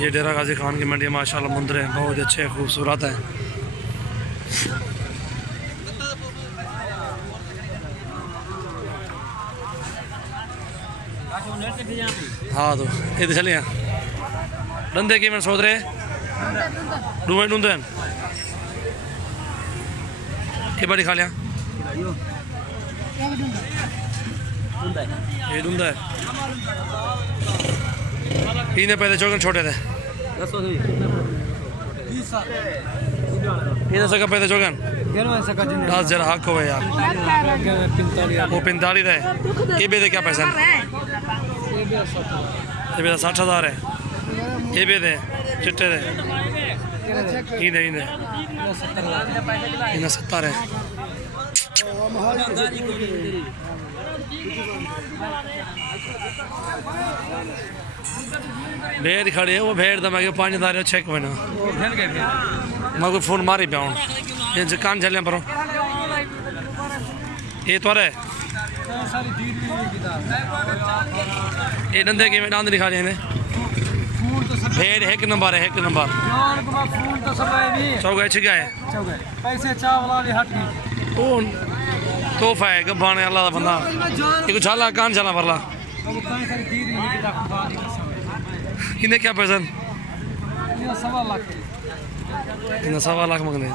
ये डेरा गाजी खान की मंडी माशाल्लाह मुंदर है, बहुत अच्छे खूबसूरत है। हाँ तो इधर चले हैं डंदे की मैं सोच रहे डूबे डूंदे के बड़ी खा लिया ये डूंदा है इन्हें पहले चौकन छोटे थे इन्हें सका पहले चौकन 10 जरा हक हो यार वो 45 है ये बेदे क्या पैसा ये बेदा 60,000 है ये बेदे चिट्टे दे इन्हें इन्हें 70 है भेड़ खड़ी है वो भेड़ तो मैं 5,000 चेक बना मैं कोई फोन मारी पे हूँ ये कान चलिया पर ये तो है ये डंदे की डांद दिखा रहे हैं भेड़ एक नंबर है एक नंबर चौगा छिका है ओ तोहफा है गब्बाने अल्लाह का बंदा ये कुछ चला कान चला परला इन्हें क्या पैसा इन्हें 1.25 लाख मंगने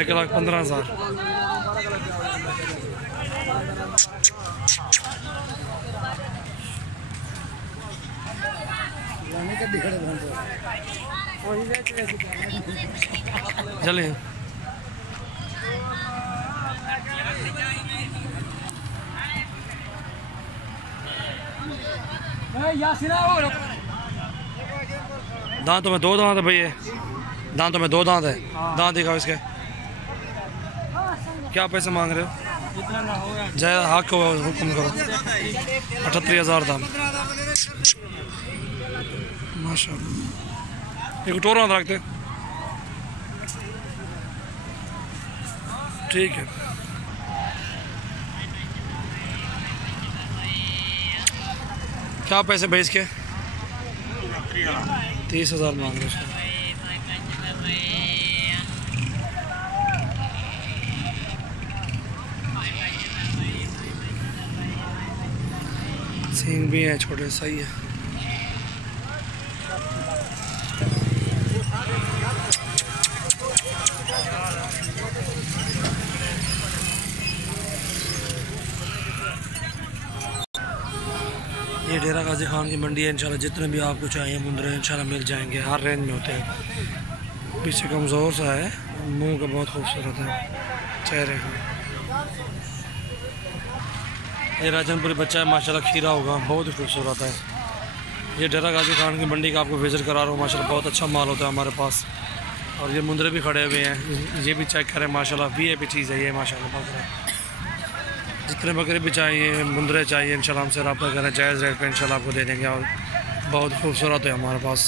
1,15,000 चलिए दांतों में 2 दांत है भैया दांतों में 2 दांत है दांत दिखाओ इसके क्या पैसे मांग रहे हो जय हक हो हुक्म करो 38,000 दाम माशाल्लाह एक टोरा रखते ठीक है क्या पैसे भेज के 30,000 मांग रहे उसको सींग भी है छोटे सही है ये डेरा गाजी खान की मंडी है इंशाल्लाह जितने भी आपको चाहिए मुंदरे इंशाल्लाह मिल जाएंगे हर रेंज में होते हैं पीछे कमज़ोर सा है मुंह का बहुत खूबसूरत है चेहरे का ये राजनपुरी बच्चा है माशाल्लाह खीरा होगा बहुत ही खूबसूरत है ये डेरा गाजी खान की मंडी का आपको विजिट करा रहा हूँ माशाल्लाह बहुत अच्छा माल होता है हमारे पास और ये मुंदरे भी खड़े हुए हैं ये भी चेक करें माशाल्लाह VIP चीज़ है ये माशाल्लाह बकरा जितने बकरे भी चाहिए मुंदरे चाहिए इंशाल्लाह हमसे रब्ता करें जायज़ रेट पे इंशाल्लाह आपको दे देंगे और बहुत खूबसूरत है हमारे पास।